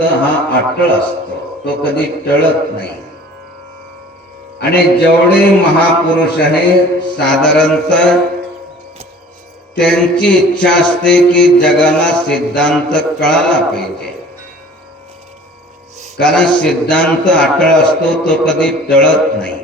सिद्धांत हा अटळ असतो, तो कधी टळत नाही. आणि जेवढे महापुरुष आहे साधारणतः त्यांची इच्छा असते की जगाला सिद्धांत कळाला पाहिजे, कारण सिद्धांत अटळ असतो, तो कधी टळत नाही.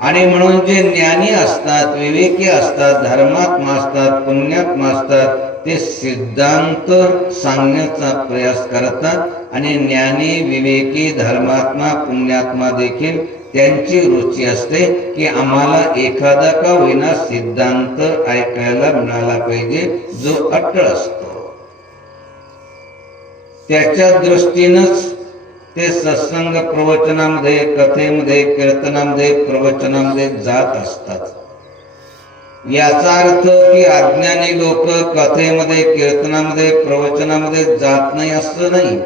आणि म्हणून जे ज्ञानी असतात, विवेकी असतात, धर्मात्मा असतात, पुण्यात्मा असतात, ते सिद्धांत सांगण्याचा प्रयास करतात. आणि ज्ञानी विवेकी धर्मात्मा पुण्यात्मा देखील त्यांची रुची असते की आम्हाला एखादा का होईना सिद्धांत ऐकायला मिळाला पाहिजे जो अटळ असतो. त्याच्या दृष्टीनंच ते सत्संग प्रवचनामध्ये, कथेमध्ये, कीर्तनामध्ये, प्रवचनामध्ये जात असतात. याचा अर्थ की अज्ञानी लोक कथेमध्ये, कीर्तनामध्ये, प्रवचनामध्ये जात नाही असं नाही,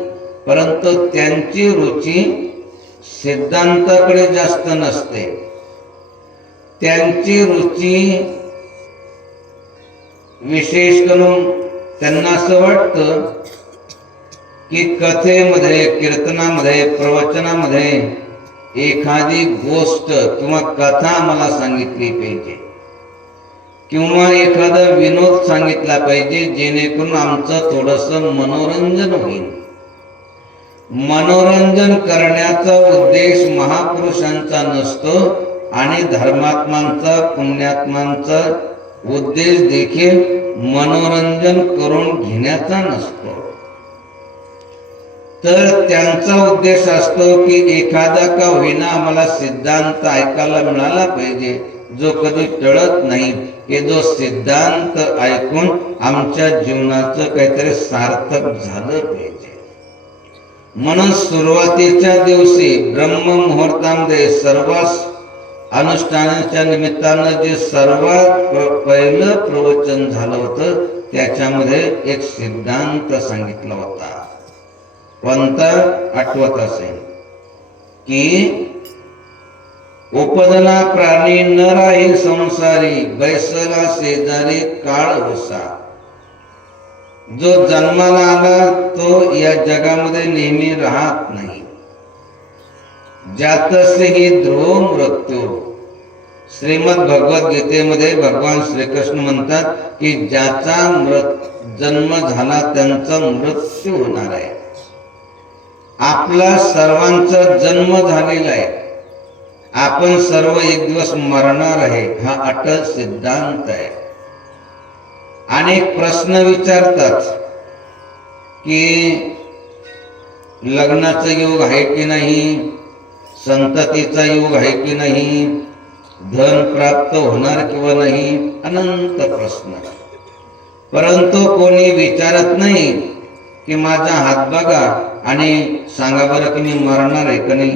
परंतु त्यांची रुची सिद्धांताकडे जास्त नसते. त्यांची रुची विशेष करून त्यांना असं वाटतं की कथेमध्ये, कीर्तनामध्ये, प्रवचनामध्ये एखादी गोष्ट किंवा कथा मला सांगितली पाहिजे किंवा एखादा विनोद सांगितला पाहिजे, जेणेकरून आमचं थोडंसं मनोरंजन होईल. मनोरंजन करण्याचा उद्देश महापुरुषांचा नसतो आणि धर्मात्मांचा, पुण्यात्मांचा उद्देश देखील मनोरंजन करून घेण्याचा नसतो. तर त्यांचा उद्देश असतो की एखादा का होईना आम्हाला सिद्धांत ऐकायला मिळाला पाहिजे जो कधी टळत नाही, की जो सिद्धांत ऐकून आमच्या जीवनाचं काहीतरी सार्थक झालं पाहिजे. म्हणून सुरुवातीच्या दिवशी ब्रह्म मुहूर्तामध्ये सर्व अनुष्ठानाच्या निमित्तानं जे सर्वात पहिलं प्रवचन झालं होतं त्याच्यामध्ये एक सिद्धांत सांगितला होता. कोणता आठवत असेल की उपदना प्राणी न राही संसारी, बैसला शेजारी काळ होसा. जो जन्माला आला तो या जगामध्ये नेहमी राहत नाही. ज्यातसेही ध्रुव मृत्यू. श्रीमद भगवद्गीतेमध्ये भगवान श्रीकृष्ण म्हणतात की ज्याचा जन्म झाला त्यांचा मृत्यू होणार आहे. आपला सर्वांचा जन्म झालेला आहे, आपण सर्व एक दिवस मरणार आहे, हा अटळ सिद्धांत आहे. अनेक प्रश्न विचारतात की लग्नाचा योग आहे की नाही, संततीचा योग आहे की नाही, धन प्राप्त होणार किंवा नाही, अनंत प्रश्न. परंतु कोणी विचारत नाही की माझा हात बघा आणि सांगा बरं की मी मरणार आहे का नाही.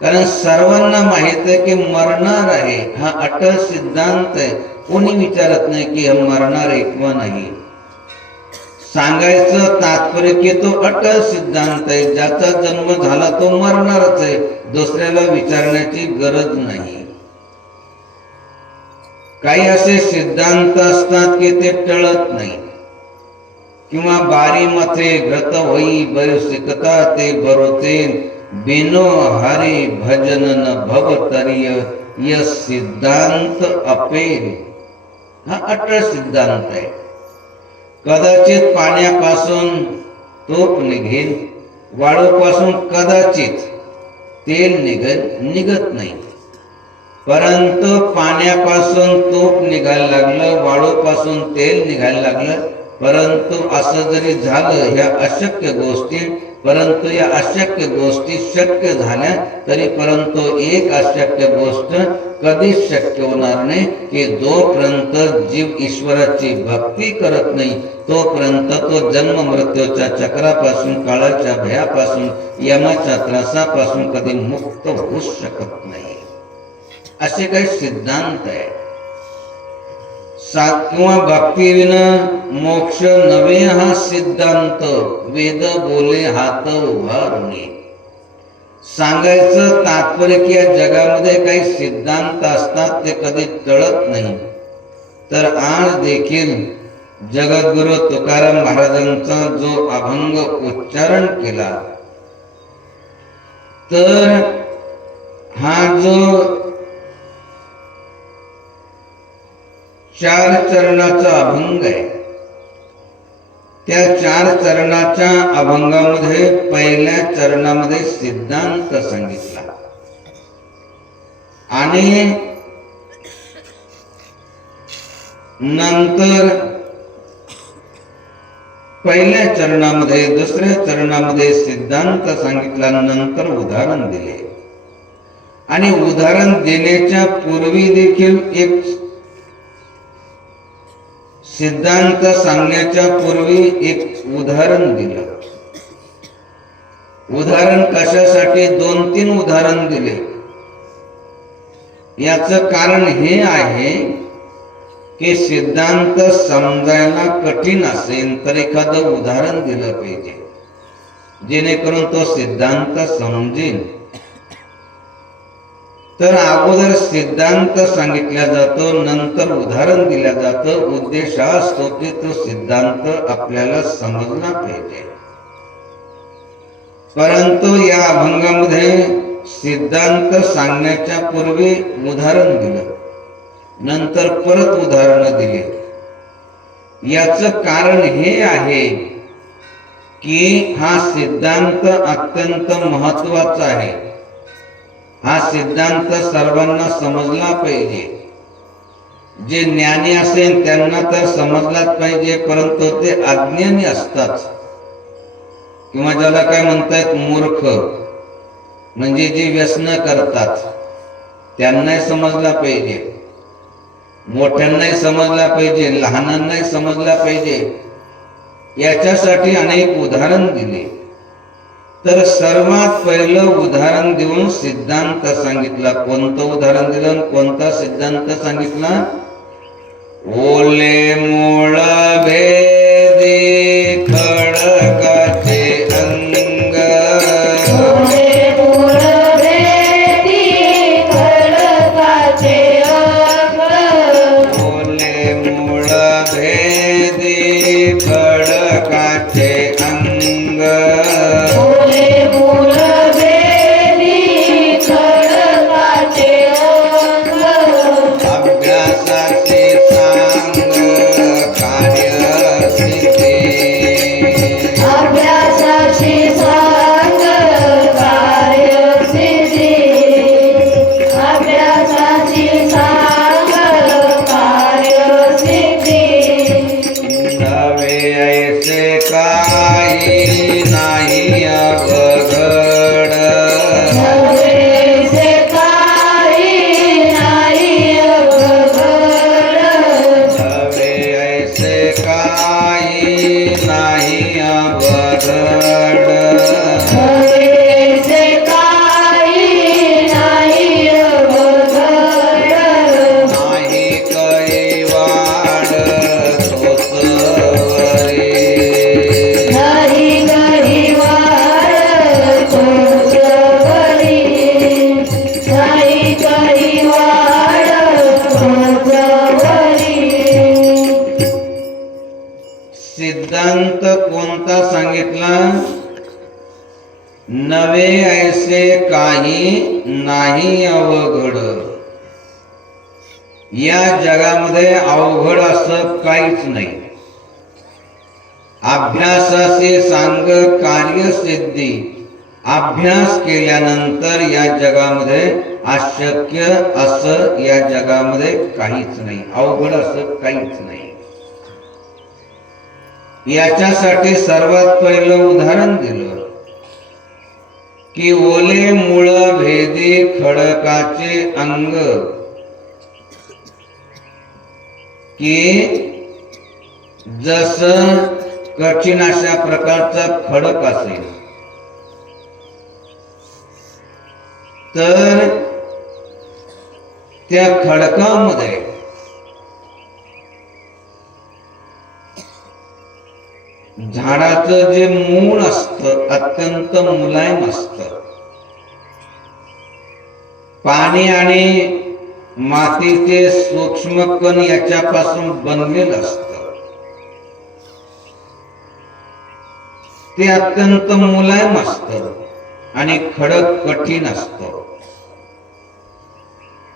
कारण सर्वांना माहित आहे की मरणार आहे, हा अटळ सिद्धांत आहे. कोणी विचारत नाही की हे मरणार आहे किंवा नाही. सांगायचं तात्पर्य की तो अटळ सिद्धांत आहे, ज्याचा जन्म झाला तो मरणारच आहे, दुसऱ्याला विचारण्याची गरज नाही. काही असे सिद्धांत असतात की ते टळत नाही. किंवा बारी मथे घृत होई बर सिकता ते बरोते, बिनो हरि भजन न भवतरिय य सिद्धांत अपेर. हा अटळ सिद्धांत आहे. कदाचित पाण्यापासून तूप निघेल, वाळूपासून कदाचित तेल निघत नाही. परंतु पाण्यापासून तूप निघायला लागलं, वाळूपासून तेल निघायला लागलं. परंतु असं जरी झालं, ह्या अशक्य गोष्टी, परंतु या अशक्य गोष्टी शक्य झाल्या तरी परंतु एक अशक्य गोष्ट कधीच शक्य होणार नाही की जोपर्यंत जीव ईश्वराची भक्ती करत नाही तोपर्यंत तो जन्म मृत्यूच्या चक्रापासून, काळाच्या भयापासून, यमाच्या त्रासापासून कधी मुक्त होऊ शकत नाही. असे काही सिद्धांत आहे. किंवा भक्तीविना मोक्ष नवे हा सिद्धांत, वेद बोले हात उभारुनी. सांगायचं तात्पर्य की या जगामध्ये काही सिद्धांत असतात ते कधी टळत नाही. तर आज देखील जगद्गुरु तुकाराम महाराजांचा जो अभंग उच्चारण केला, तर हा जो 4 चरणाचा अभंग आहे, त्या 4 चरणाच्या अभंगामध्ये पहिल्या चरणामध्ये सिद्धांत सांगितला आणि नंतर पहिल्या चरणामध्ये दुसऱ्या चरणामध्ये सिद्धांत सांगितला, नंतर उदाहरण दिले आणि उदाहरण देण्याच्या पूर्वी देखील एक सिद्धांत सांगण्याच्या पूर्वी एक उदाहरण दिलं. उदाहरण कशासाठी 2-3 उदाहरण दिले? याचं कारण हे आहे की सिद्धांत समजायला कठीण असेल तर एखादं उदाहरण दिलं पाहिजे, जेणेकरून तो सिद्धांत समजेल. तर अगोदर सिद्धांत सांगितला जातो, नंतर उदाहरण दिलं जातं. उद्देश हा असतो की तो सिद्धांत आपल्याला समजला पाहिजे. परंतु या अभंगामध्ये सिद्धांत सांगण्याच्या पूर्वी उदाहरण दिलं, नंतर परत उदाहरण दिले. याचं कारण हे आहे की हा सिद्धांत अत्यंत महत्वाचा आहे. हा सिद्धांत सर्वांना समजला पाहिजे. जे ज्ञानी असेल त्यांना तर समजलाच पाहिजे, परंतु ते अज्ञानी असतात किंवा ज्याला काय म्हणतात मूर्ख, म्हणजे जे व्यसन करतात, त्यांनाही समजला पाहिजे, मोठ्यांनाही समजला पाहिजे, लहानांनाही समजला पाहिजे. याच्यासाठी अनेक उदाहरण दिले. तर सर्वात पहिलं उदाहरण देऊन सिद्धांत सांगितला. कोणतं उदाहरण दिलं, कोणता सिद्धांत सांगितला? ओले मूळ भेदी खडकाचे अंग, ओले मूळ भेदी खडकाचे अंग, ओले मूळ भेदी खडकाचे अंग, ओले मूळ भेदी खडकाचे अंग, अभ्यासाचे सांग कार्यसिद्धी, अभ्यासाची सांग कार्यसिद्धी, अभ्यासाची सांग कार्यसिद्धी. नवे ऐसे काही नाही अवघड, नवेसे काही नाही अवघड, नवे ऐसे काही नाही अवघड, नवेसे काही नाही अवघड, नाही कैवाड तोच वरी, नाही काही वाढ तोच वरी, नाही काही वाढ तोच वरी. सिद्धांत कोणता सांगितला? नवे ऐसे काही नाही अवघड. या जगामध्ये अवघड असं काहीच नाही. अभ्यासाचे सांग कार्यसिद्धी. अभ्यास केल्यानंतर या जगामध्ये अशक्य असं या जगामध्ये काहीच नाही, अवघड असं काहीच नाही. याच्यासाठी सर्वात पहिलं उदाहरण दिलं की ओले मूळ भेदी खडकाचे अंग, की जसं कठीण अशा प्रकारचा खडक असेल तर त्या खडकामध्ये झाडाचं जे मूळ असतं अत्यंत मुलायम असतं. पाणी आणि मातीचे सूक्ष्म कण याच्यापासून बनलेलं असतं. ते अत्यंत मुलायम असतं आणि खडक कठीण असतं.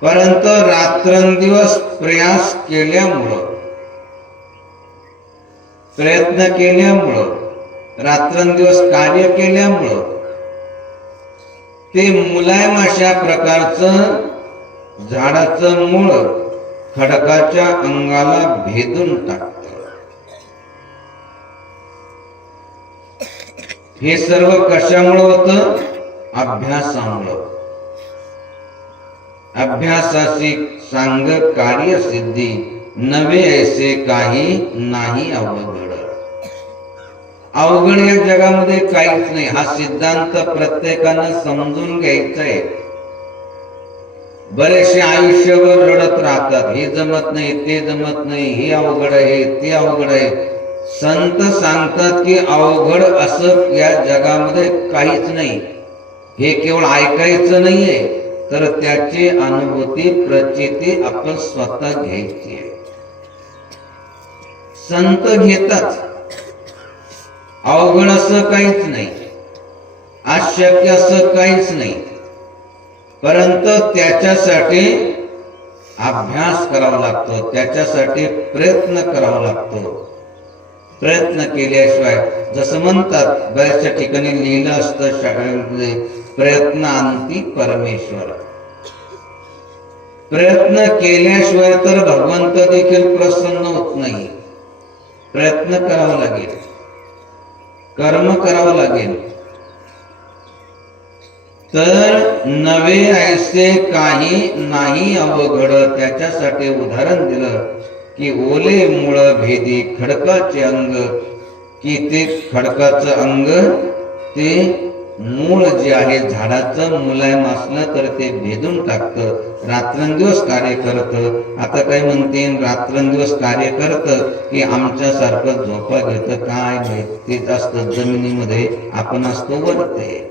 परंतु रात्रंदिवस प्रयास केल्यामुळं, प्रयत्न केल्यामुळं, रात्रंदिवस कार्य केल्यामुळं ते मुलायम अशा प्रकारचं झाडाचं मूळ खडकाच्या अंगाला भेदून टाकतं. हे सर्व कशामुळं होतं? अभ्यासामुळं. अभ्यासाची सांग कार्य सिद्धी, नवे ऐसे काही नाही अवघड. अवघड या जगामध्ये काहीच नाही. हा सिद्धांत प्रत्येकानं समजून घ्यायचा आहे. बरेचसे आयुष्यभर रडत राहतात, हे जमत नाही, ते जमत नाही, हे अवघड आहे, ते अवघड आहे. संत सांगतात की अवघड असं या जगामध्ये काहीच नाही. हे केवळ ऐकायचं नाहीये, तर त्याची अनुभूती प्रचिती आपण स्वतः घ्यायची आहे. संत घेतात. अवघड असं काहीच नाही, अशक्य असं काहीच नाही. परंतु त्याच्यासाठी अभ्यास करावा लागतो, त्याच्यासाठी प्रयत्न करावा लागतो. प्रयत्न केल्याशिवाय, जसं म्हणतात बऱ्याचशा ठिकाणी लिहिलं असतं शाळेमध्ये, प्रयत्नांती परमेश्वर. प्रयत्न केल्याशिवाय तर भगवंत देखील प्रसन्न होत नाही. प्रयत्न करावा लागेल, कर्म करावं लागेल. तर नवे ऐसे काही नाही अवघड. त्याच्यासाठी उदाहरण दिलं की ओले मूळ भेदी खडकाचे अंग, की ते खडकाचं अंग ते मूळ जे आहे झाडाचं मुलायम असलं तर ते भेदून टाकतं. रात्रंदिवस कार्य करतं. आता काय म्हणते, रात्रंदिवस कार्य करतं की आमच्यासारखं झोपा घेतं काय माहित. तेच असतं जमिनीमध्ये, आपण असतो वरते.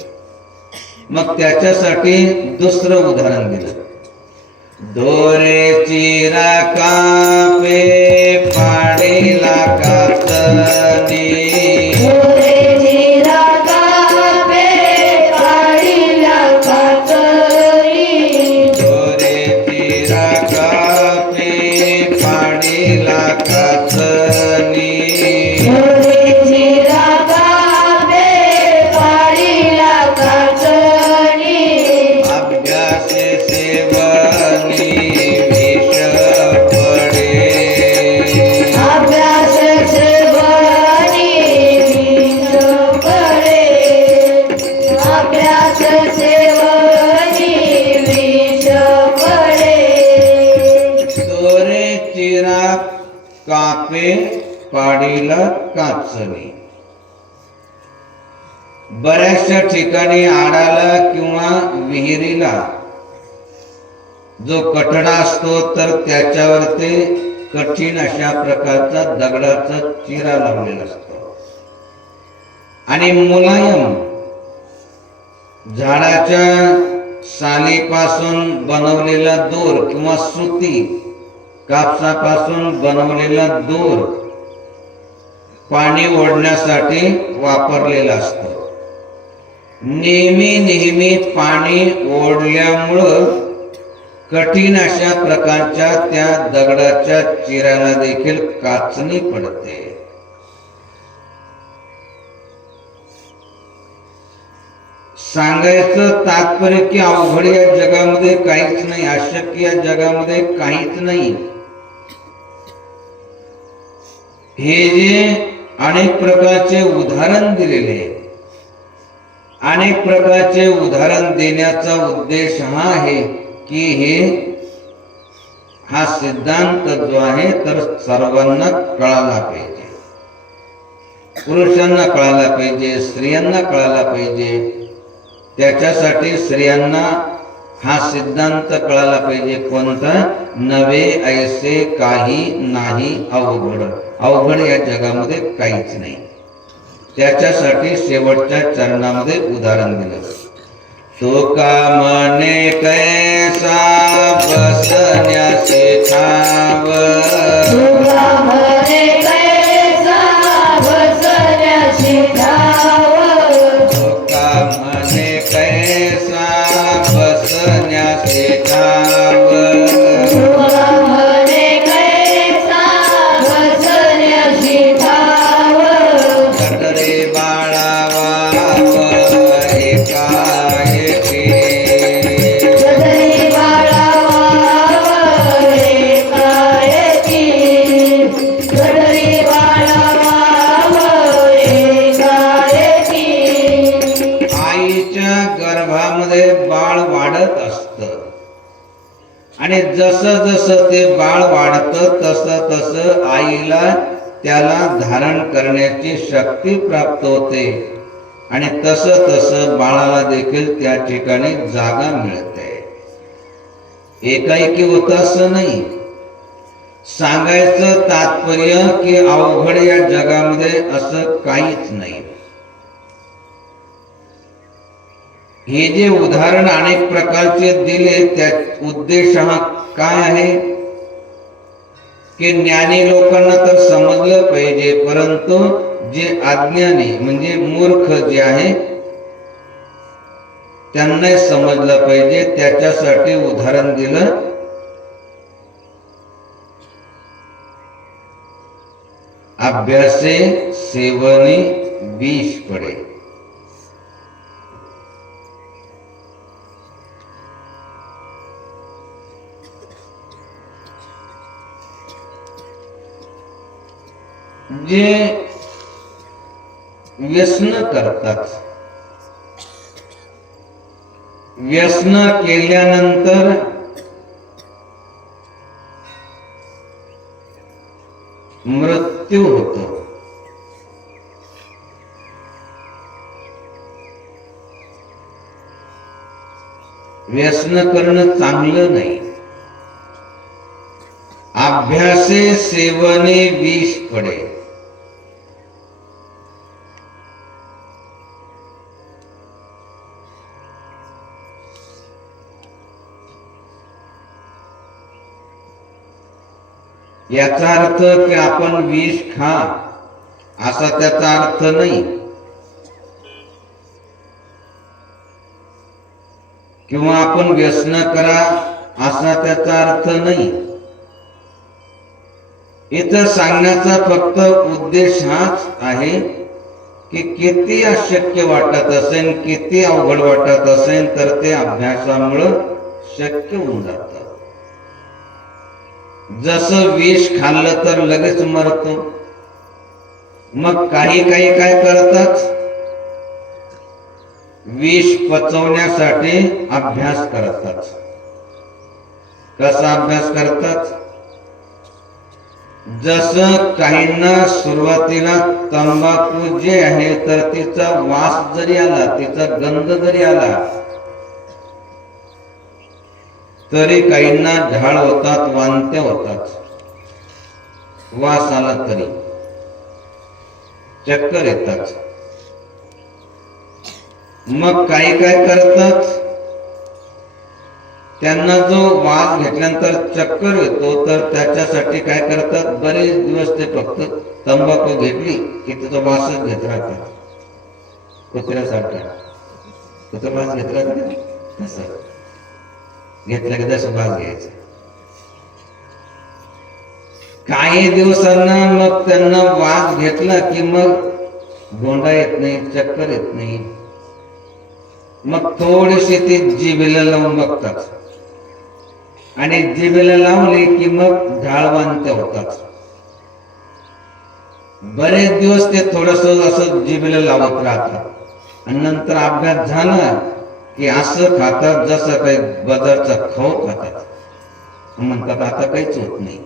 मग त्याच्यासाठी दुसरं उदाहरण दिलं. दोरे चिरा कापे पाडीला कातनी, कापे पाडीला काचणी. बऱ्याचशा ठिकाणी आडाला किंवा विहिरीला जो कठडा असतो तर त्याच्यावर ते कठीण अशा प्रकारचा दगडाचा चिरा लावलेला असतो. आणि मुलायम झाडाच्या सालीपासून बनवलेला दोर किंवा सुती, कापसापासून बनवलेला दोर पाणी ओढण्यासाठी वापरलेला असतो. नेहमी पाणी ओढल्यामुळं कठीण अशा प्रकारच्या त्या दगडाच्या चिऱ्याला देखील काचणी पडते. सांगायचं तात्पर्य की अवघड या जगामध्ये काहीच नाही, अशक्य या जगामध्ये काहीच नाही. हे जे अनेक प्रकारचे उदाहरण दिलेले, अनेक प्रकारचे उदाहरण देण्याचा उद्देश हा आहे की हा सिद्धांत जो आहे तर सर्वांना कळाला पाहिजे. पुरुषांना कळाला पाहिजे, स्त्रियांना कळाला पाहिजे. त्याच्यासाठी स्त्रियांना हा सिद्धांत कळाला पाहिजे. कोणता? नवे ऐसे काही नाही अवघड. अवघड या जगामध्ये काहीच नाही. त्याच्यासाठी शेवटच्या चरणामध्ये उदाहरण दिलं. तो का मने कैसा बसण्याचे ठाव, तुका मने कैसा बसण्याचे ठाव, आणि जसं जसं ते बाळ वाढतं तसं तसं आईला त्याला धारण करण्याची शक्ती प्राप्त होते आणि तसं तसं बाळाला देखील त्या ठिकाणी जागा मिळते. एकाएकी होत असं नाही. सांगायचं तात्पर्य की अवघड या जगामध्ये असं काहीच नाही. हे जे उदाहरण अनेक प्रकारचे दिले त्या उद्देश हा काय आहे की ज्ञानी लोकांना तर समजलं पाहिजे, परंतु जे अज्ञानी म्हणजे मूर्ख जे आहे त्यांना समजलं पाहिजे, त्याच्यासाठी उदाहरण दिलं. अभ्यासे सेवने विष पडे. जे व्यसन करतात, व्यसन केल्यानंतर मृत्यू होतो. व्यसन करणं चांगलं नाही. अभ्यासे सेवने विष पडे. याचा अर्थ की आपण विष खा असा त्याचा अर्थ नाही, किंवा आपण व्यसन करा असा त्याचा अर्थ नाही. इथं सांगण्याचा फक्त उद्देश हाच आहे की किती अशक्य वाटत असेल, किती अवघड वाटत असेल, तर ते अभ्यासामुळं शक्य होऊन जातं. जसं विष खाल्लं तर लगेच मरतो, मग काही काही काय करतात, विष पचवण्यासाठी अभ्यास करतात. कसा अभ्यास करतात? जसं काहींना सुरुवातीला तंबाखू जे आहे तर तिचा वास जरी आला, तिचा गंध जरी आला, तरी काहींना ढाळ होतात, वांत्या होतात. वास आला तरी चक्कर येतात. मग काही काय करतात, त्यांना जो वास घेतल्यानंतर चक्कर येतो तर त्याच्यासाठी काय करतात, बरेच दिवस ते फक्त तंबाखू घेतली की त्याचा वासच घेत राहतात. कुत्र्यासारखा कुत्रा वास घेत राहतात, तसं घेतलं की तसं वास घ्यायचं. काही दिवसांना मग त्यांना वास घेतला की मग गोंडा येत नाही, चक्कर येत नाही. मग थोडीशी ती जिभेला लावून बघतात आणि जिभेला लावली की मग ढाळवांत्या होतात. बरेच दिवस ते थोडस असं जिभेला लावत राहतात आणि नंतर अभ्यास झाला की असं खातात जसं काही बजारचा खाऊ खातात. म्हणतात आता काहीच होत नाही.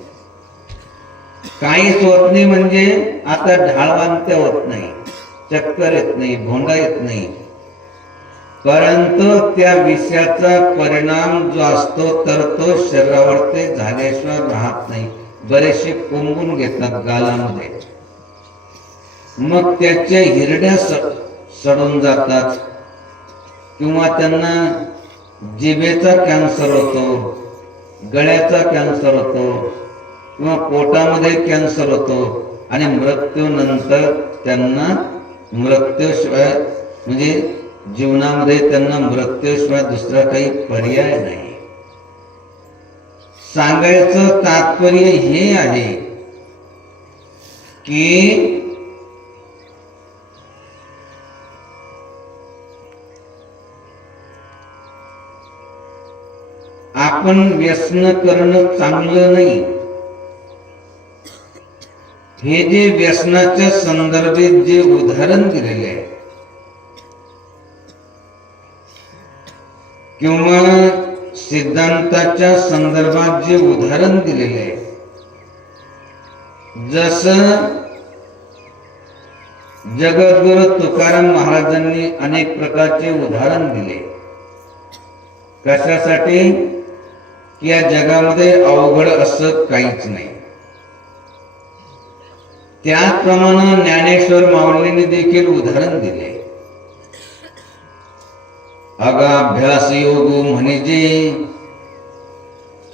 काहीच होत नाही म्हणजे आता ढाळवांत्या होत नाही, चक्कर येत नाही, भोंगा येत नाही, परंतु त्या विषयाचा परिणाम जो असतो तर तो शरीरावर ते झाल्याशिवाय राहत नाही. बरेचसे कोंबून घेतात गालामध्ये, मग त्याच्या हिरड्या सडून जातात, किंवा त्यांना जिभेचा कॅन्सर होतो, गळ्याचा कॅन्सर होतो, किंवा पोटामध्ये कॅन्सर होतो आणि मृत्यूनंतर त्यांना मृत्यूशिवाय म्हणजे जीवनामध्ये त्यांना मृत्यूशिवाय दुसरा काही पर्याय नाही. सांगायचं तात्पर्य हे आहे की आपण व्यसन करणं चांगलं नाही. हे जे व्यसनाच्या संदर्भात जे उदाहरण दिलेले आहे किंवा सिद्धांताच्या संदर्भात जे उदाहरण दिलेले आहे, जसं जगद्गुरु तुकाराम महाराजांनी अनेक प्रकारचे उदाहरण दिले. कशासाठी? की या जगामध्ये अवघड असं काहीच नाही. त्याचप्रमाणे ज्ञानेश्वर माऊलींनी देखील उदाहरण दिले. अगाभ्यास योग म्हणजे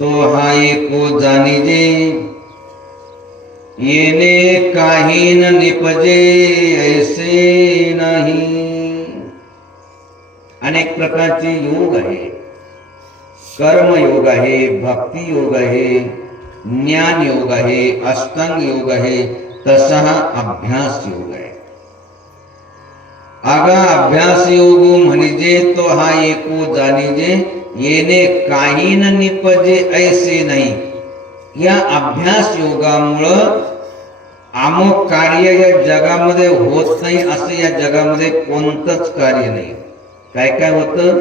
तो हा एको जाणीजे, येणे काही न निपजे ऐसे नाही. अनेक प्रकारचे योग आहे. कर्म योग आहे, भक्ती योग आहे, ज्ञान योग आहे, अष्टांग योग आहे, तसा हा अभ्यास योग आहे. आगा अभ्यास योग म्हणजे तो हा एको जाणीजे, येणे काही न निपजे ऐसे नाही. या अभ्यास योगामुळं अमुक कार्य या जगामध्ये होत नाही असं या जगामध्ये कोणतंच कार्य नाही. काय काय होतं?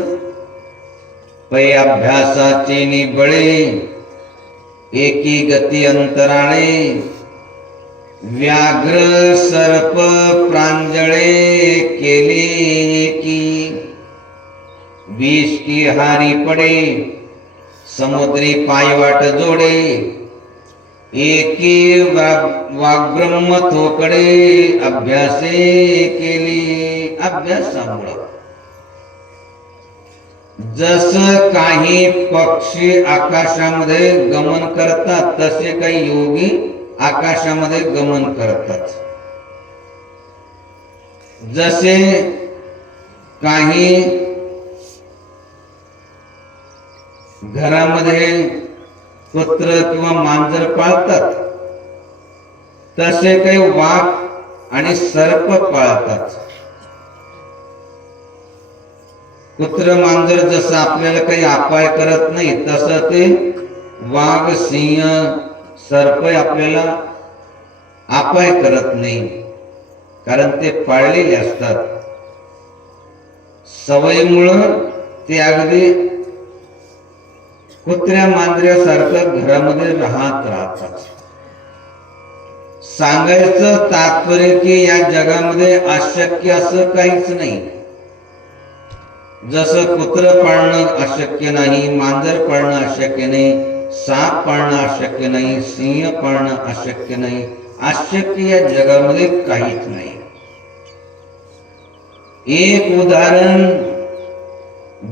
पै अभ्यासाचे निबळे, एकी गती अंतराळे, व्याघ्र सर्प प्रांजळे केले की, विष की हारी पडे, समुद्री पायवाट जोडे, एकी वाग्ब्रह्म थोकडे, अभ्यासे केली. अभ्यासामुळं जसं काही पक्षी आकाशामध्ये गमन करतात, तसे काही योगी आकाशामध्ये गमन करतात. जसे काही घरामध्ये कुत्र किंवा मांजर पाळतात, तसे काही वाघ आणि सर्प पाळतात. कुत्र मांजर जसं आपल्याला काही अपाय करत नाही, तसं ते वाघ सिंह सर्प आपल्याला अपाय करत नाही, कारण ते पाळलेले असतात. सवयीमुळं ते अगदी कुत्र्या मांजऱ्यासारखं घरामध्ये राहतात. सांगायचं तात्पर्य की या जगामध्ये अशक्य असं काहीच नाही. जसं कुत्र पाळणं अशक्य नाही, मांजर पाळणं अशक्य नाही, साप पाळणं अशक्य नाही, सिंह पाळणं अशक्य नाही, अशक्य या जगामध्ये काहीच नाही. एक उदाहरण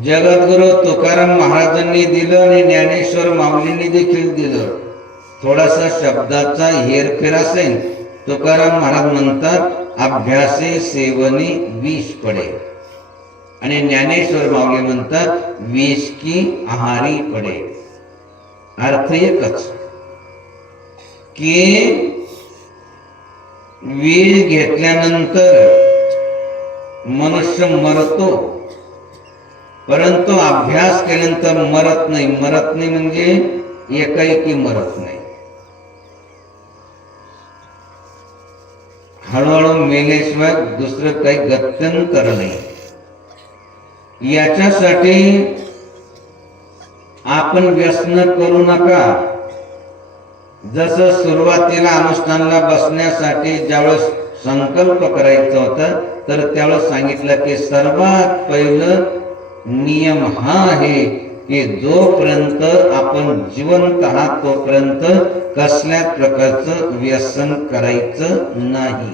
जगद्गुरु तुकाराम महाराजांनी दिलं आणि ज्ञानेश्वर माऊलींनी देखील दिलं. थोडासा शब्दाचा हेरफेर असेल. तुकाराम महाराज म्हणतात, अभ्यासे सेवनी विष पडे, आणि ज्ञानेश्वर माऊली म्हणतात, विष की आहारी पडे. अर्थ एकच की विष घेतल्यानंतर मनुष्य मरतो, परंतु अभ्यास केल्यानंतर मरत नाही. मरत नाही म्हणजे एकाएकी मरत नाही, हळूहळू मेल्याशिवाय दुसरं काही गत्यंतर नाही. याच्यासाठी आपण व्यसन करू नका. जसं सुरुवातीला अनुष्ठानाला बसण्यासाठी ज्यावेळेस संकल्प करायचा होता, तर त्यावेळेस सांगितलं की सर्वात पहिलं नियम हा आहे की जोपर्यंत आपण जिवंत आहात तोपर्यंत कसल्या प्रकारचं व्यसन करायचं नाही.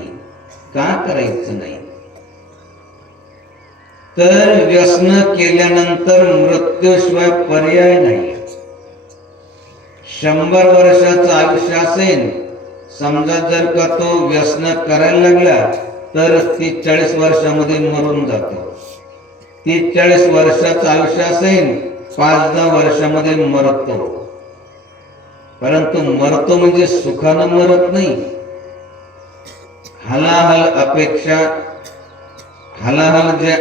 का करायचं नाही? तर व्यसन केल्यानंतर मृत्यूशिवाय पर्याय नाही. 100 वर्षाचं आयुष्य असेल, समजा जर का तो व्यसन करायला लागला तर 40 वर्षामध्ये मरून जातो. 40 वर्षाचं आयुष्य असेल, 5-10 वर्षामध्ये मरतो. परंतु मरतो म्हणजे सुखानं मरत नाही. हलाहल अपेक्षा, हलाहल जे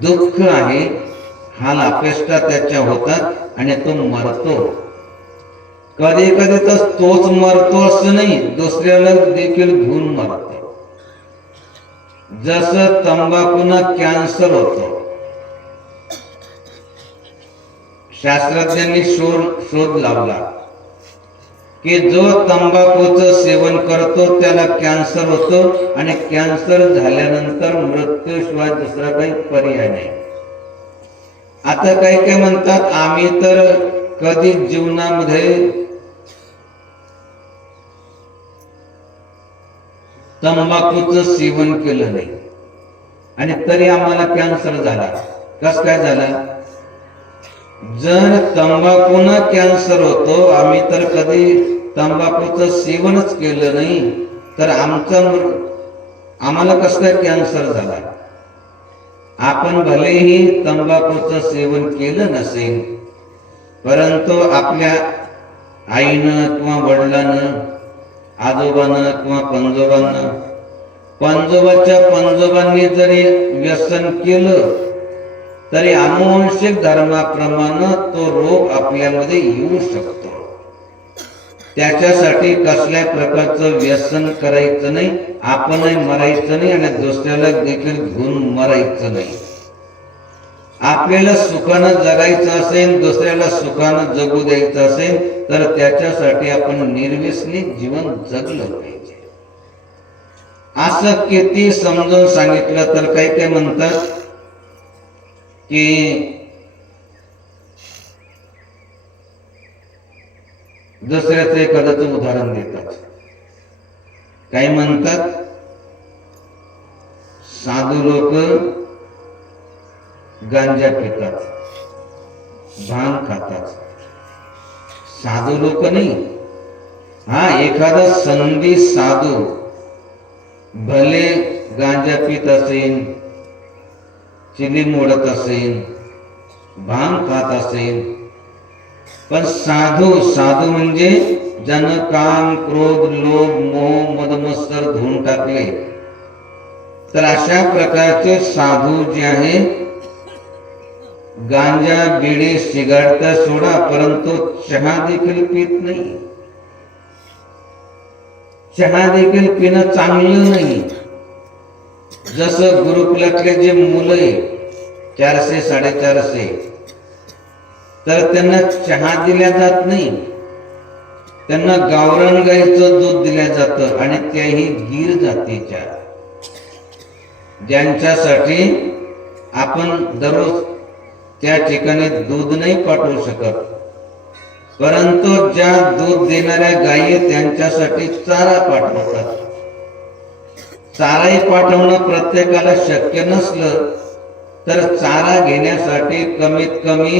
दुःख आहे, हाल अपेक्षा त्याच्या होतात आणि तो मरतो. कधी कधी तर तोच मरतो असं नाही, दुसऱ्याला देखील घेऊन मरतो. जसं तंबाखूना कॅन्सर होतो, शास्त्रज्ञांनी शोध लावला की जो तंबाखूचं सेवन करतो त्याला कॅन्सर होतो आणि कॅन्सर झाल्यानंतर मृत्यूशिवाय दुसरा काही पर्याय नाही. आता काही काय म्हणतात आम्ही तर कधी जीवनामध्ये तंबाखूचं सेवन केलं नाही आणि तरी आम्हाला कॅन्सर झाला. कस काय झाला? जर तंबाखूनं कॅन्सर होतो, आम्ही तर कधी तंबाखूचं सेवनच केलं नाही, तर आम्हाला कसं काय कॅन्सर झाला? आपण भलेही तंबाखूचं सेवन केलं नसेल, परंतु आपल्या आईनं किंवा वडिलांनं, आजोबानं किंवा पंजोबांनी जरी व्यसन केलं तरी आनुवंशिक धर्माप्रमाणे तो रोग आपल्यामध्ये येऊ शकतो. त्याच्यासाठी कसल्या प्रकारचं व्यसन करायचं नाही, आपणही मरायचं नाही आणि दुसऱ्याला देखील घेऊन मरायचं नाही. आपल्याला सुखानं जगायचं असेल, दुसऱ्याला सुखानं जगू द्यायचं असेल तर त्याच्यासाठी आपण निर्व्यसनी जीवन जगलं पाहिजे. असं किती समजून सांगितलं तर काही काय म्हणतात की दुसऱ्याचं एखाद्याचं उदाहरण देतात. काही म्हणतात साधू लोक गांजा पितात, भांग खातात. साधू लोक नाही, हा एखादा संधी साधू भले गांजा पित असेल, चिली मोडत असेल, भांग खात असेल, पण साधू म्हणजे ज्यानं काम, क्रोध, लोभ, मोह, मदमत्सर धुवून टाकले, तर अशा प्रकारचे साधू जे आहे गांजा, बिडी, सिगारेट तर सोडा, परंतु चहा देखील पित नाही. चहा देखील पिणं चांगलं नाही. जसं गुरुकुलातले जे मुलं आहे 400 450, तर त्यांना चहा दिल्या जात नाही, त्यांना गावरान गाईचं दूध दिल्या जातं आणि त्याही गीर जातीच्या, ज्यांच्यासाठी आपण दररोज त्या ठिकाणी दूध नाही पाठवू शकत, परंतु ज्या दूध देणाऱ्या गायी त्यांच्यासाठी चारा पाठवतात. चाराही पाठवणं प्रत्येकाला शक्य नसलं तर चारा घेण्यासाठी कमीत कमी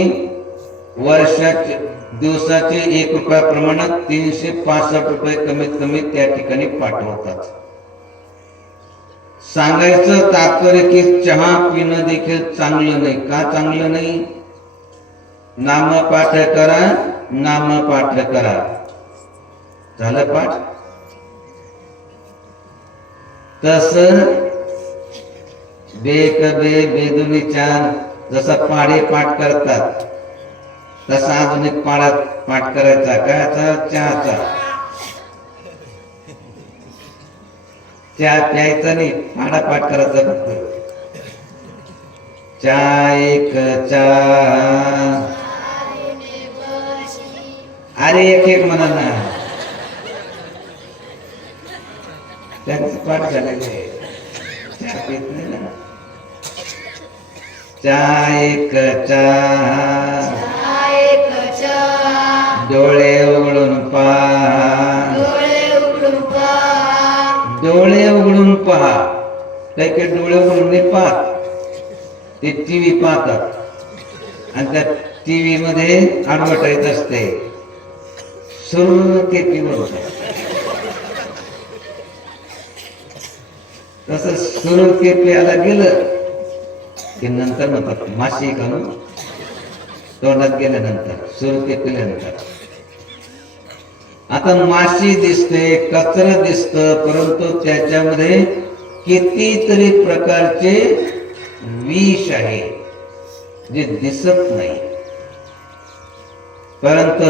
दिवसाचे 1 रुपयाप्रमाणे 365 रुपये कमीत कमी त्या ठिकाणी पाठवतात. सांगायचं तात्पर्य की चहा पिणं देखील चांगलं नाही. का चांगलं नाही? नामपाठ करा, नामपाठ करा. झालं पाठ? तस बेक बे बेदुनी चार जसा पाढे पाठ करतात तसा अजून एक पाठ करायचा. कायचा? चहाचा. चहा प्यायचा नाही, पाढा पाठ करायचा फक्त. चहा एक चहा, अरे एक म्हणा ना, त्यांचं पाठ झालेलं आहे. चहा पित नाही ना. चहा एक चहा, डोळे उघडून पहा, डोळे उघडून पहा. काही काही डोळे उघडून नाही पाहत, ते टीव्ही पाहतात आणि त्या टीव्ही मध्ये ऍडव्हर्टाईज असते, सुरू ते टीव्ही. तसं सुरू ते प्यायला गेलं की नंतर म्हणतात माशी घालून तोंडात गेल्यानंतर, सुरू ते पिल्यानंतर. आता माशी दिसते, कचरा दिसतं, परंतु त्याच्यामध्ये कितीतरी प्रकारचे विष आहे जे दिसत नाही, परंतु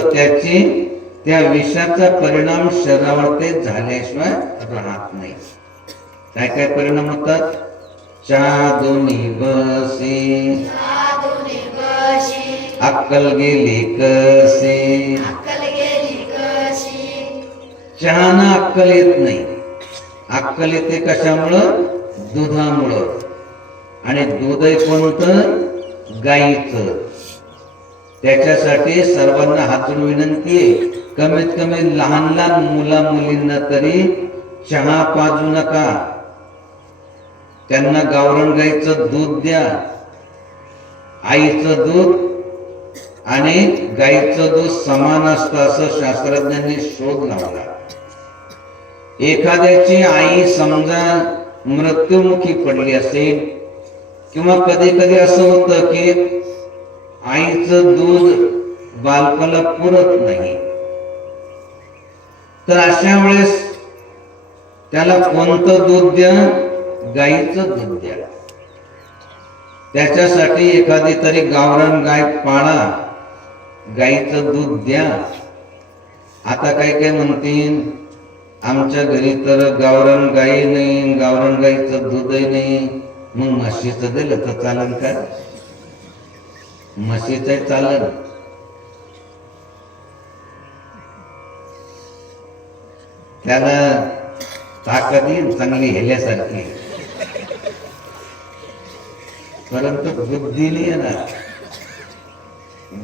त्या विषाचा परिणाम शरीरावरती झाल्याशिवाय राहत नाही. काय काय परिणाम होतात? चादुनी बसी, अक्कल गेली कशी. अक्कल गेली कशी. चहानं अक्कल येत नाही. अक्कल येते कशामुळं? दुधामुळं. आणि दूध आहे कोणतं? गाईचं. त्याच्यासाठी सर्वांना हातून विनंती आहे, कमीत कमी लहान लहान मुला मुलींना तरी चहा पाजू नका. त्यांना गावरान गाईचं दूध द्या. आईचं दूध आणि गाईचं दूध समान असतं असं शास्त्रज्ञांनी शोध लावला. एखाद्याची आई समजा मृत्युमुखी पडली असेल किंवा कधी कधी असं होतं की आईचं दूध बालकाला पुरत नाही, तर अशा वेळेस त्याला कोणतं दूध द्या? गाईचं दूध द्या. त्याच्यासाठी एखादी तरी गावरान गाय पाळा, गाईचं दूध द्या. आता काय म्हणतील, आमच्या घरी तर गावरान गाई नाही, गावरान गाईचं दूधही नाही, मग म्हशीचं दिलं तर चालेल का? म्हशीचं चालेल. त्याला ताकद येईल चांगली हेल्यासारखी, परंतु बुद्धी नाही येणार.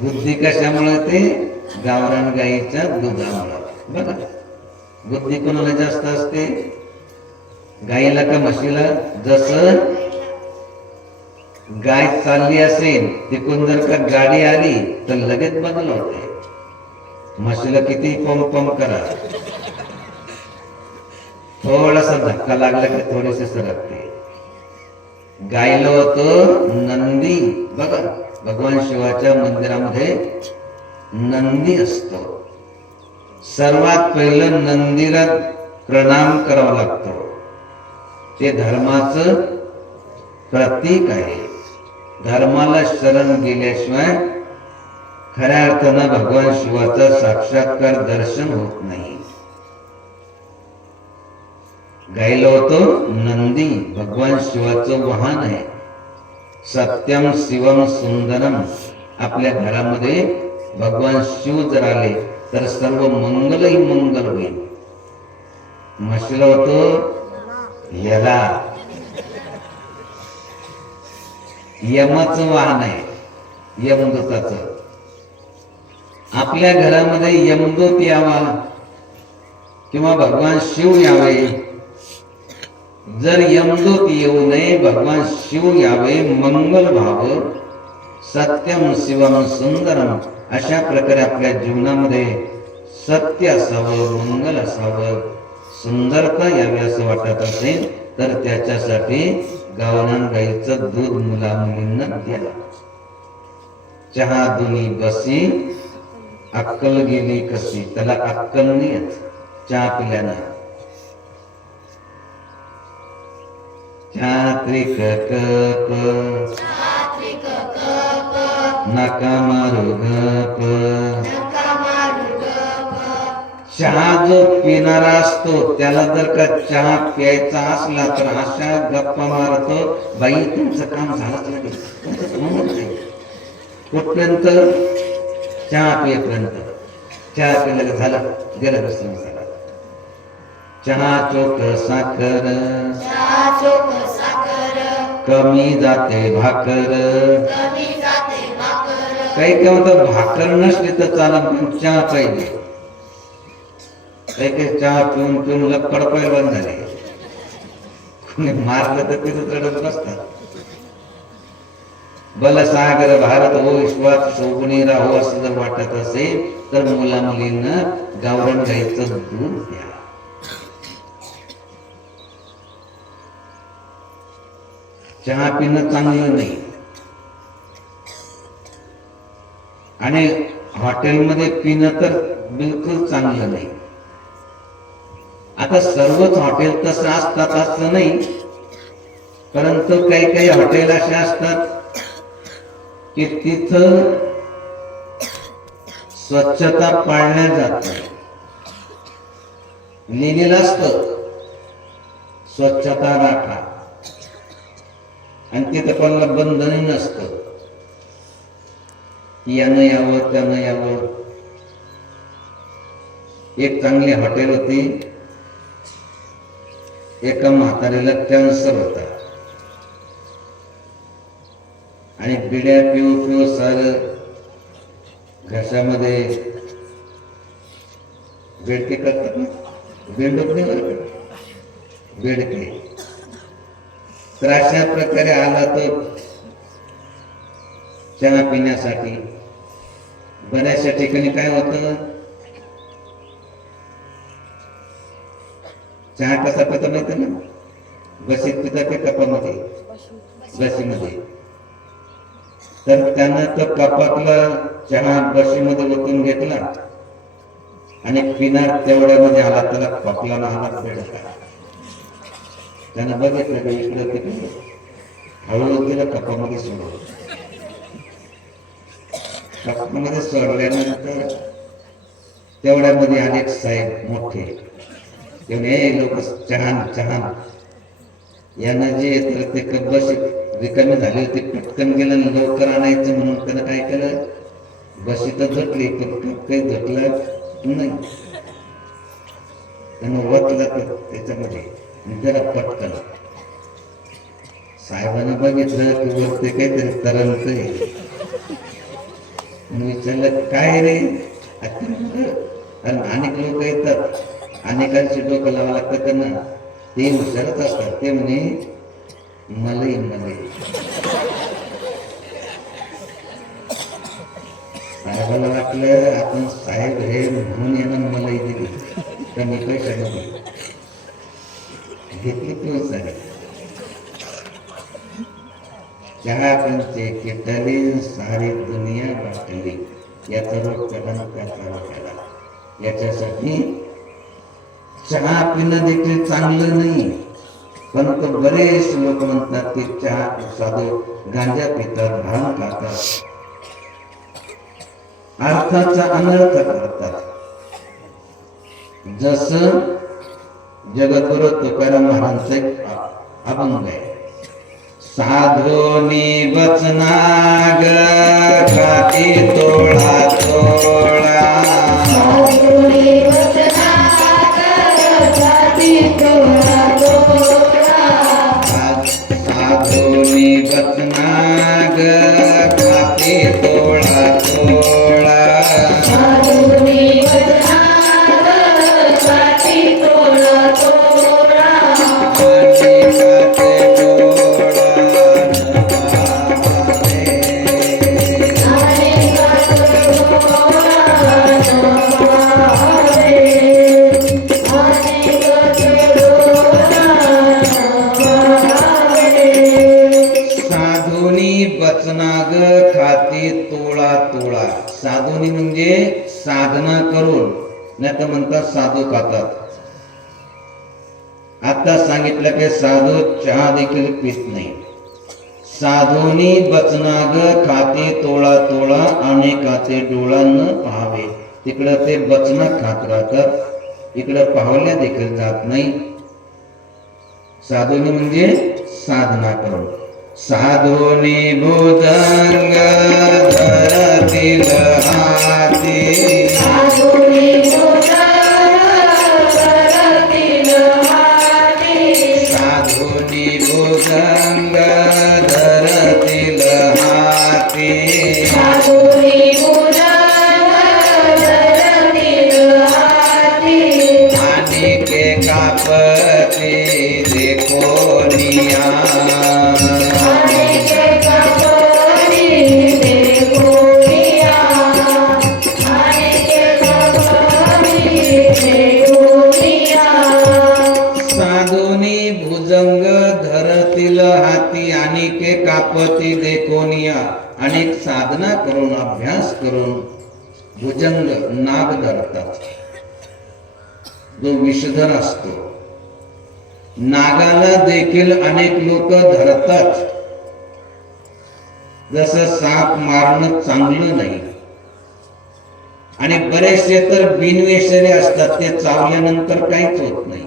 बुद्धी कशामुळे? ते गावरान गाईच्या दुधामुळे. बघा, बुद्धी कोणाला जास्त असते? गाईला का म्हशीला? जसं गाय चालली असेल तिकडून जर का गाडी आली तर लगेच बदल होते. म्हशीला किती पंप करा, थोडासा धक्का लागला की थोडेसे सरकते. गायला होतं नंदी. बघा, भगवान शिवाच्या मंदिरामध्ये नंदी असतो. सर्वात पहिलं नंदीला प्रणाम करावा लागतो. ते धर्माचं प्रतीक आहे. धर्माला शरण गेल्याशिवाय खऱ्या अर्थानं भगवान शिवाचा साक्षात्कार दर्शन होत नाही. गायला होतो नंदी, भगवान शिवाचं वाहन आहे. सत्यम शिवम सुंदरम. आपल्या घरामध्ये भगवान शिव जर आले तर सर्व मंगलही मंगल होईल. म्हशीला होतो यला, यमाचं वाहन आहे, यमदूताचं. आपल्या घरामध्ये यमदूत यावा किंवा भगवान शिव यावे. जर यमदूत येऊ नये, भगवान शिव यावे, मंगल व्हावं, सत्यम शिवम सुंदरम, अशा प्रकारे आपल्या जीवनामध्ये सत्य असावं, मंगल असावं, सुंदरता यावी असं वाटत असेल तर त्याच्यासाठी गावरान गाईचं दूध मुला मुलींना द्या. चहा दुनी बसी, अक्कल गेली कशी. त्याला अक्कल नाही येत चहा पिल्यानं. चात्रिक कप, नका मारू गप. चहा जो पिणारा असतो त्याला जर का चहा प्यायचा असला तर अशा गप्पा मारतो, बाई तुमचं काम झालं नाही. कुठपर्यंत? चहा पियेपर्यंत. चहा पिलं झालं, गेलं बसलं झालं. चहा चोख साखर, कमी जाते भाकर. काही काय म्हणतात भाकर नसली तर चालत, पण चहा पाहिजे. काही चहा पिऊन पिऊन लपड पैलवान झाले. कोणी मारलं तर तिथं चढत नसतात. बलसागर भारत हो, विश्वात शोभनी राहो असं जर वाटत असेल तर मुला मुलींना गावरान गाईचं दूध द्या. चहा पिणं चांगलं नाही. आणि हॉटेलमध्ये पिणं तर बिलकुल चांगलं नाही. आता सर्वच हॉटेल तसं असतात असं नाही, परंतु काही काही हॉटेल असे असतात की तिथं स्वच्छता पाळल्या जात नाही. लिहिलेलं असतं स्वच्छता राखा, आणि तिथं कोणाला बंधनही नसतं. की यानं यावं त्यानं यावं. एक चांगली हॉटेल होती, एका म्हातारीला कॅन्सर होता आणि बिड्या पिऊ पिऊ सार घशामध्ये बेडके करतात ना, बेंडूक नाही बरं का, बेडके. तर अशा प्रकारे आला तो चहा पिण्यासाठी. बऱ्याचशा ठिकाणी काय होतं, चहा कसा पिता माहिती ना, बशीत पिता की कपामध्ये, बशीमध्ये. तर त्यानं तो कपातला चहा बशीमध्ये ओतून घेतला आणि पिणार तेवढ्यामध्ये आला, त्याला कपला आला बेडका. त्यानं बघितलं की इकडं तिकडे हळूहळू तिला कपामध्ये सोडलं. कपामध्ये सोडल्यानंतर तेवढ्यामध्ये अनेक साहेब मोठे येऊन, हे लोक चहान चहान. यानं जे तर ते कब्बशी रिकामी झाली होती, पटकन गेलं लवकर आणायचं म्हणून त्यानं काय केलं, बशी तर झटली पण काही झटलं नाही. त्यानं वतलं त्याच्यामध्ये जरा पटकन. साहेबांना बघितलं की वरती काहीतरी तरंगत आहे. विचारलं काय रे, अनेक लोक येतात, अनेकांची डोकं लावा लागतं त्यांना, ते हुशारच असतात. ते म्हणे मलई मलई. साहेबाला वाटलं आपण साहेब हे म्हणून यांना मलई दिली, कमी पैशामध्ये घेतली पिऊन झाली. चहा पंचे किटली सारी दुनिया बाटली, याचा रोग केला ना त्याचा रोग केला. याच्यासाठी चहा पिणं देखील चांगलं नाही. परंतु बरेच लोक म्हणतात की चहा साधू गांजा पितात, भांग खातात, अर्थाचा अनर्थ करतात. जसं जगद्गुरु तुकाराम महाराजांचा एक अभंग आहे, साधोनी बचना ग खाती तोळा तोळा, साधुनी वचना खाती तोळा तोळा, साधोनी बचना ग खाती तोळा तोळा, साधुनी वचना खाती तोळा तोळा, बचनाग खाती तोळा तोळा. साधुनी म्हणजे साधना करून, नाही तर म्हणतात साधू खातात. आता सांगितलं की साधू चहा देखील पित नाही. साधुनी बचनाग खाते तोळा तोळा, आणि खाते डोळा न पाहावे. तिकडं ते बचना खात राहतात, इकडं पाहल्या देखील जात नाही. साधुनी म्हणजे साधना करून. साधुनी भुजंग धरतील हाती, साधुनी भुजंग धरतील हाती, साधुनी भुजंग धरतील हाती, साधुनी भुजंग धरतील हाती, आणि के कापती देखोनिया, साधुनी भुजंग धरतील हाती, आणि के कापती देखोनिया. अनेक साधना करून, अभ्यास करून भुजंग नाग धरतात, जो विषधर असतो. नागाला देखील अनेक लोक धरतात. जसं साप मारणं चांगलं नाही, आणि बरेचसे तर बिनविषारी असतात, ते चावल्यानंतर काहीच होत नाही.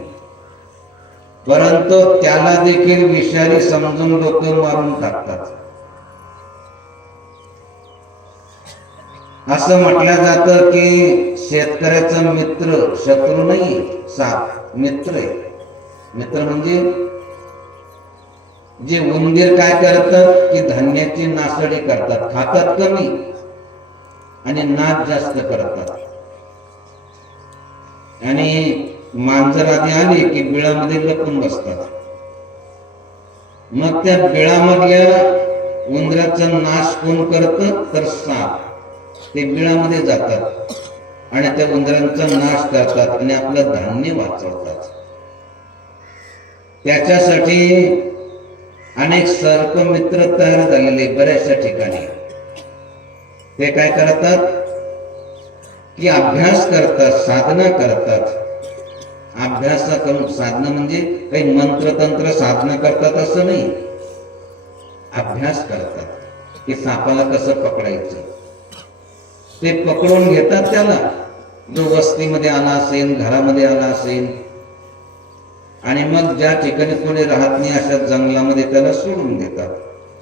परंतु त्याला देखील विषारी समजून लोक मारून टाकतात. असं म्हटलं जातं की शेतकऱ्याचा मित्र शत्रू नाही, साप मित्र आहे. मित्र म्हणजे जे उंदीर काय करतात की धान्याची नासडी करतात, खातात कमी आणि नाच जास्त करतात. आणि मांजर आधी आली की बिळामध्ये लपून बसतात. मग त्या बिळामधल्या उंदराचा नाश कोण करतं तर साप. ते बिळामध्ये जातात आणि त्या उंदरांचा नाश करतात आणि आपलं धान्य वाचवतात. त्याच्यासाठी अनेक सर्प मित्र तयार झालेले बऱ्याचशा ठिकाणी. ते काय करतात की अभ्यास करतात, साधना करतात. अभ्यास करून साधना म्हणजे काही मंत्रतंत्र साधना करतात असं नाही. अभ्यास करतात की सापाला कसं पकडायचं. ते पकडून घेतात त्याला, जो वस्तीमध्ये आला असेल, घरामध्ये आला असेल, आणि मग ज्या ठिकाणी कोणी राहत नाही अशा जंगलामध्ये त्याला सोडून देतात.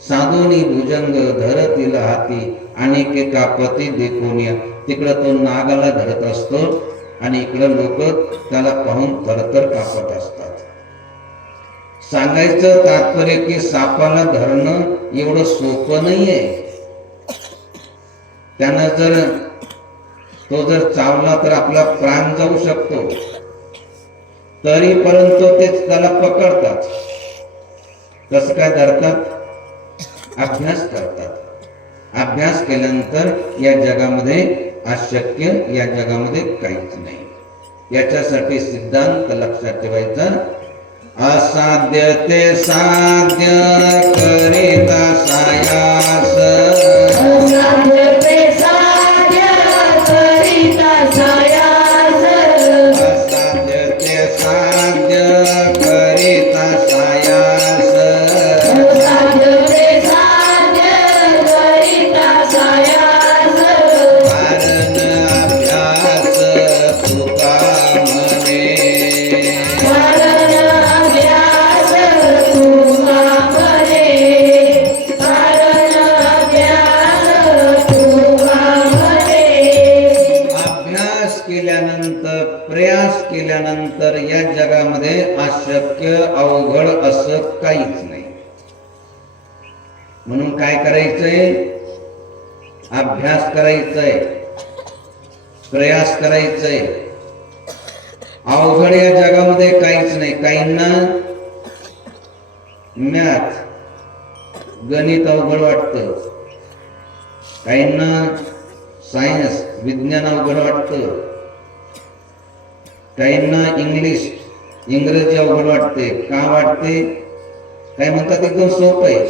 साधोनी भुजंग धरतीला हाती अनेके कापती देखोनिया. तिकडं तो नागाला धरत असतो आणि इकडं लोक त्याला पाहून थरथर कापत असतात. सांगायचं तात्पर्य की सापाला धरणं एवढं सोपं नाहीये. त्यानं जर तो जर चावला तर आपला प्राण जाऊ शकतो. तरी परंतु तेच त्याला पकडतात. कसं काय धरतात? अभ्यास करतात. अभ्यास केल्यानंतर या जगामध्ये अशक्य, या जगामध्ये काहीच नाही. याच्यासाठी सिद्धांत लक्षात ठेवायचा. असाध्य ते साध्य करिता सायास. असाध्य ते साध्य करिता सायास. असाध्य ते साध्य करिता सायास. असाध्य ते साध्य करिता सायास. कारण अभ्यास तुका म्हणे. कारण अभ्यास तुका म्हणे. कारण अभ्यास तुका म्हणे. अभ्यास केल्यानंतर, प्रयास केल्यानंतर या जगामध्ये अशक्य, अवघड असं काहीच नाही. म्हणून काय करायचंय? अभ्यास करायचंय, प्रयास करायचंय. अवघड या जगामध्ये काहीच नाही. काहींना मॅथ, गणित अवघड वाटतं, काहींना सायन्स, विज्ञान अवघड वाटतं, काहींना इंग्लिश, इंग्रजी अवघड वाटते. का वाटते? काय म्हणतात एकदम सोपं आहे.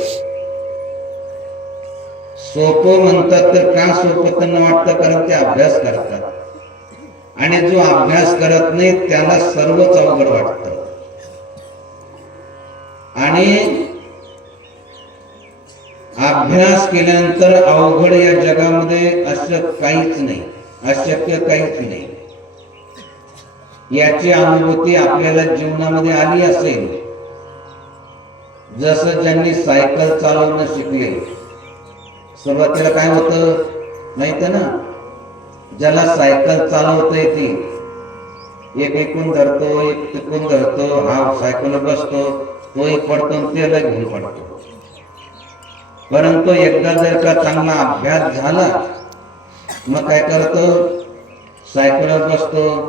सोपं म्हणतात तर का सोपं त्यांना वाटतं? कारण ते अभ्यास करतात. आणि जो अभ्यास करत नाही त्याला सर्वच अवघड वाटतं. आणि अभ्यास केल्यानंतर अवघड या जगामध्ये असं काहीच नाही, अशक्य काहीच नाही. याची अनुभूती आपल्याला जीवनामध्ये आली असेल. जसं ज्यांनी सायकल चालवणं शिकले, सुरुवातीला काय होतं माहिती ना? ज्याला सायकल चालवता येते, एक एकूण धरतो, एक तिकून धरतो, हा सायकल बसतो, तोही पडतो, त्याला घेऊन पडतो. परंतु एकदा जर का चांगला अभ्यास झाला, मग काय करतो? सायकलवर बसतो,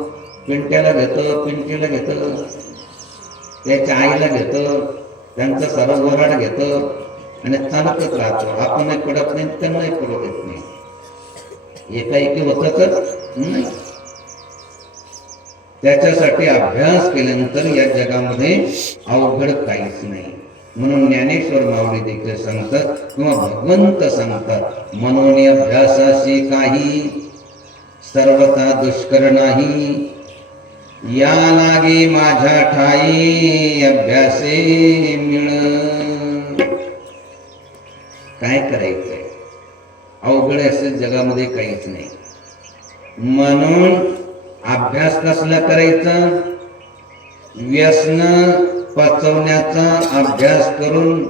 पिंट्याला घेतो, पिंटीला घेतो, त्याच्या आईला घेतो, त्यांचा सर्व वराड घेतो आणि चालतच राहतो. आपणही पडत नाही, त्यांनाही पडत येत नाही. एकाएकी होत तर नाही. त्याच्यासाठी अभ्यास केल्यानंतर या जगामध्ये अवघड काहीच नाही. म्हणून ज्ञानेश्वर माऊली देखील सांगतात किंवा भगवंत सांगतात, मनोनी अभ्यासाशी काही सर्वथा दुष्कर नाही. या लागे माझ्या ठाई अभ्यासे मिळ. काय करायचंय? अवघड असं जगामध्ये काहीच नाही. म्हणून अभ्यास कसला करायचा? व्यसन पचवण्याचा अभ्यास करून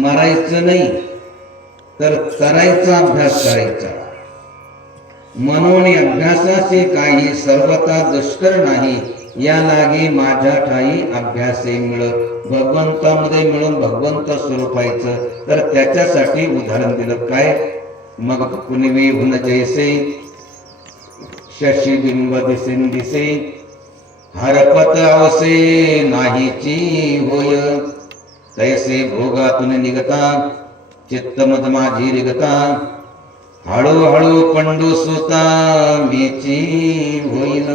मरायचं नाही, तर करायचा अभ्यास करायचा. म्हणून अभ्यासाचे काही सर्वथा दुष्कर नाही, या लागे माझ्या ठाई अभ्यासे मिळ. भगवंतामध्ये मिळून भगवंत स्वरूप व्हायचं, तर त्याच्यासाठी उदाहरण दिलं काय? मग कुणवी हुन जैसे शशी बिंब दिसेन दिसे, हरपत अवसे नाहीची होय. तैसे भोगातून निघता चित्त मध माझी रिगता, हळूहळू पंडू सुता मेची होईल.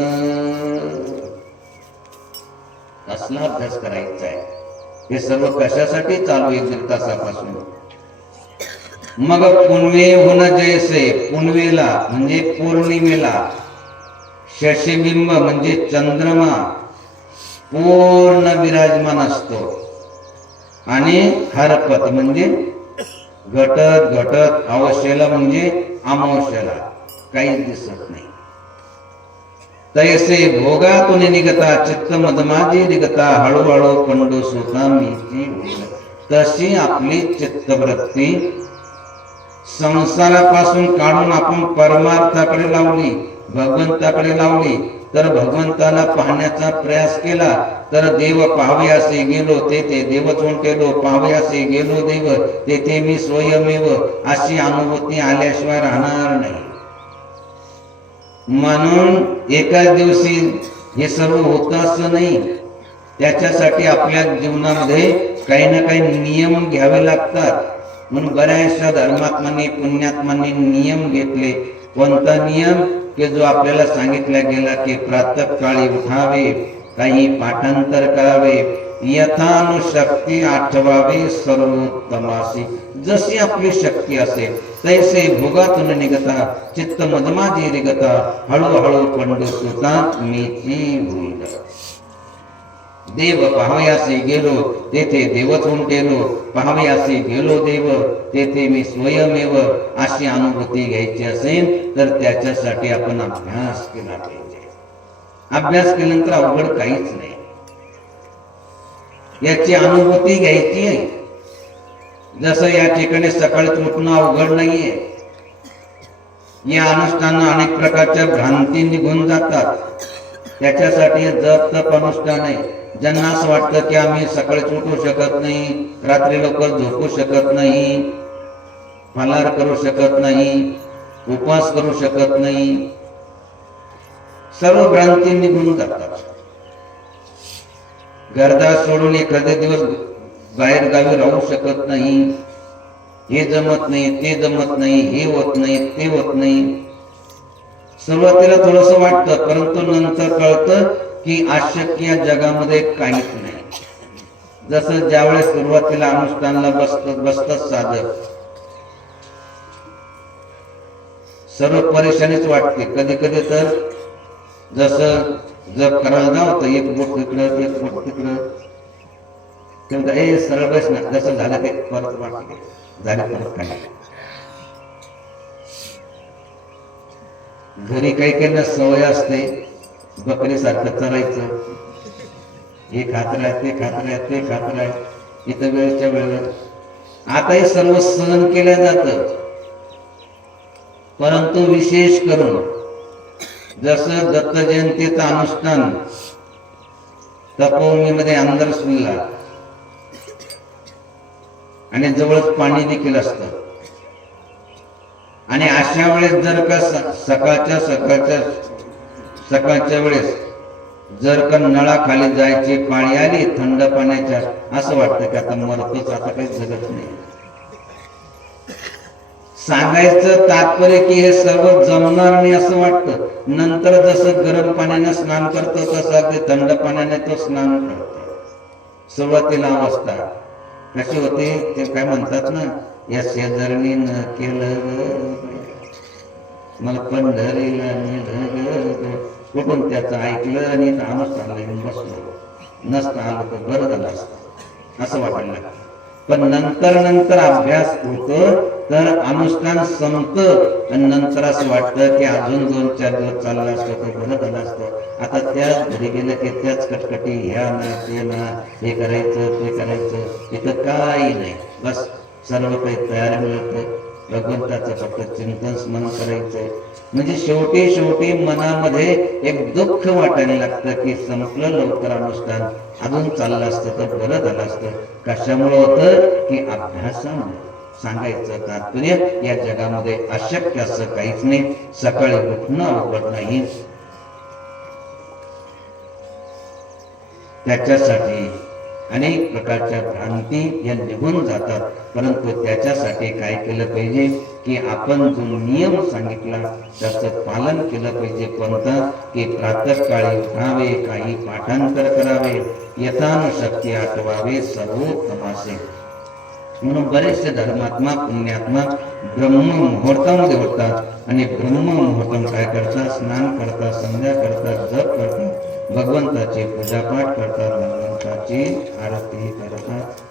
असला अभ्यास करायचा आहे. हे सर्व कशासाठी चालू आहे? दीड तासापासून. मग पुनवे होन जैसे, पुनवेला म्हणजे पौर्णिमेला, शशिबिंब म्हणजे चंद्रमा पूर्ण विराजमान असतो, आणि हरपत म्हणजे घटत घटत, अवश्याला म्हणजे अमावस्याला काहीच दिसत नाही. तैसे भोगातून निघता चित्त मधमाजी निघता, हळूहळू पंडू सुता मीची होईल. तशी आपली चित्तवृत्ती संसारापासून काढून आपण परमार्थाकडे लावली, भगवंताकडे लावली, तर भगवंताला पाहण्याचा प्रयास केला, तर देव पाहावे असे गेलो तेथे देव चोंटेलो, पाहावे असे गेलो देव तेथे मी स्वयमेव, अशी अनुभूती आल्याशिवाय राहणार नाही. म्हणून एकाच दिवशी हे सर्व होतं असं नाही. त्याच्यासाठी आपल्या जीवनामध्ये काही ना काही नियम घ्यावे लागतात. म्हणून बऱ्याचशा धर्मात्मांनी पुण्यात्मांनी नियम घेतले. कोणता नियम? की जो आपल्याला सांगितला गेला की प्रातःकाळी उठावे, काही पाठांतर करावे, यथानुशक्ती आठवावे सर्वोत्तमासी. जशी आपली शक्ती असेल तैसे भोगातून निघता चित्त मधमाजी निघता, हळूहळू पंडू सुता मीची होईल. देव पाहावयासे गेलो तेथे देवच उमटेलो, पाहावयासे गेलो देव तेथे मी स्वयमेव, अशी अनुभूती घ्यायची असेल तर त्याच्यासाठी आपण अभ्यास केला पाहिजे. अभ्यास केल्यानंतर अवघड काहीच नाही. याची अनुभूती घ्यायची आहे. जसं या ठिकाणी सकाळी उठणं अवघड नाहीये. या अनुष्ठानं अनेक प्रकारच्या भ्रांती निघून जातात. त्याच्यासाठी जप तप अनुष्ठान आहे. ज्यांना असं वाटतं की आम्ही सकाळीच उठू शकत नाही, रात्री लवकर झोपू शकत नाही, फलाहार करू शकत नाही, उपवास करू शकत नाही, सर्व भ्रांती निघून जातात. घरदार सोडून एखादे दिवस बाहेर गावी राहू शकत नाही, हे जमत नाही, ते जमत नाही, हे होत नाही, ते होत नाही. सुरुवातीला थोडस वाटतं, परंतु नंतर कळतं की अशक्य या जगामध्ये काहीच नाही. जसं ज्यावेळेस सुरुवातीला अनुष्ठानाला बसतात साधक, सर्व परेशानीच वाटते. कधी कधी तर जसं जप करायला जावं तर एक बोट तिकडं एक बोट तिकडं, हे सरळ बस ना, जसं झालं ते परत वाटते झालं परत काही. घरी काही काही सवय असते बकरी सारखं चरायचं, हे खात राहत ते खात राहत ते खात राहत, इथं वेळच्या वेळेवर. आता हे सर्व सहन केलं जातं, परंतु विशेष करून जसं दत्त जयंतीचं अनुष्ठान तपोभूमीमध्ये अंदर सुरला आणि जवळच पाणी देखील असतं, आणि अशा वेळेस जर का सकाळच्या वेळेस जर का नळाखाली जायची पाळी आली थंड पाण्याच्या, असं वाटतं की आता मरतोच, आता काही जगत नाही. सांगायचं तात्पर्य की हे सर्व जमणार नाही असं वाटतं. नंतर जसं गरम पाण्याने स्नान करतो तसं अगदी थंड पाण्याने तो स्नान करतो. सुरुवातीला अवस्था कशी होते ते काय म्हणतात ना, या शेजारणीनं केलं मला पंढरीला नेलं, कुठून त्याचं ऐकलं आणि अनुष्ठानाला येऊन बसलो, नसतं आलं तर बरं झालं असतं असं वाटायला लागतं. पण नंतर अभ्यास होतो तर अनुष्ठान संपतं आणि नंतर असं वाटतं की अजून 2-4 दिवस चालला असतो तर बरं झालं असतं. आता त्याच घरी गेलं की त्याच कटकटी, ह्या ना ते ना, हे करायचं ते करायचं, इथं काही नाही, बस सर्व काही तयार मिळतं. भगवंताचं फक्त चिंतन स्मरण करायचंय. म्हणजे शेवटी मनामध्ये एक दुःख वाटायला लागतं की संपलं लवकर अनुष्ठान, अजून चाललं असतं तर बरं झालं असतं. कशामुळे होतं की अभ्यासामुळे. सांगायचं तात्पर्य या जगामध्ये अशक्य असं काहीच नाही. सकाळी उठणं अवघड नाही, त्याच्यासाठी अनेक प्रकारच्या भ्रांती या निघून जातात. परंतु त्याच्यासाठी काय केलं पाहिजे की आपण जो नियम सांगितला त्याचं पालन केलं पाहिजे. कोणतं की प्रातःकाळी उठावे, काही पाठांतर करावे, यथानुशक्ती आठवावे सर्वोत्तमासे. म्हणून बरेचसे धर्मात्मा पुण्यात्मा ब्रह्म मुहूर्तामध्ये उठतात आणि ब्रह्म मुहूर्तामध्ये काय करतात? स्नान करतात, संध्या करतात, जप करतात, भगवंताची पूजापाठ करतात, भगवंताची आरती करतात.